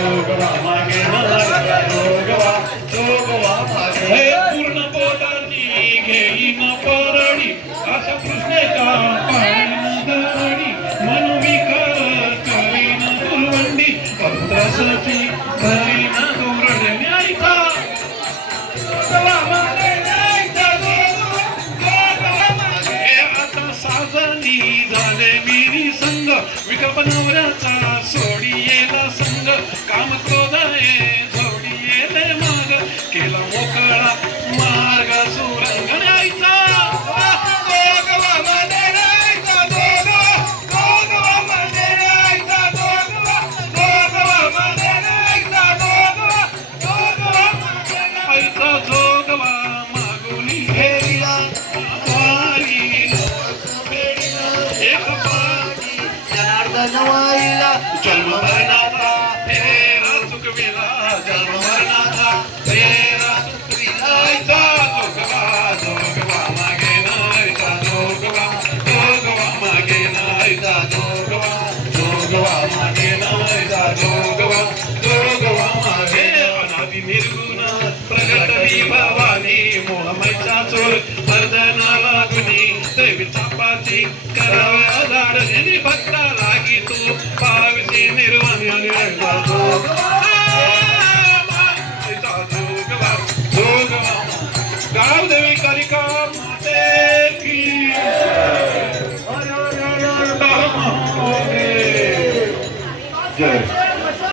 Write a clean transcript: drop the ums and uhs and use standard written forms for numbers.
जोगवा मागे जोगवा जोगवा मागे पूर्ण पोटाची घेईन परडी अशा कृष्णेच्या पाळीन दरडी मनोविकार करीन तुलवंडी पत्रसती करीन दोरडे न्यायचा जोगवा मागे आता साजनी झाले विरी संग विकल्प नवऱ्याचा सोडी येला संग काम क्रोधाये जोडी येले माग केला मोकळा मार्ग सुरंग न्यायचा जोगवा मध्ये न्यायचा जोगवा मध्ये न्यायचा जोगवा मध्ये न्यायचा जोगवा न्यायचा जोगवा मागुनी घेतला नवाईला जन्म मरणाचा फेरा चुकविला जन्म मरणाचा फेरा चुकविला जोगवा जोगवा मागे नायचा जोगवा जोगवा मागे नायचा जोगवा जोगवा मागे नायचा जोगवा जोगवा मागे अनादि निर्गुण प्रगट विभवानी मोहमयचा चोर मर्दनाला गुणी दैवी तापाची कराव्या झाड नेली भक्ता लागी तू पाविसी निर्वाणी आणि जोगवा जोगवा गाव देवी कालिका माते की जय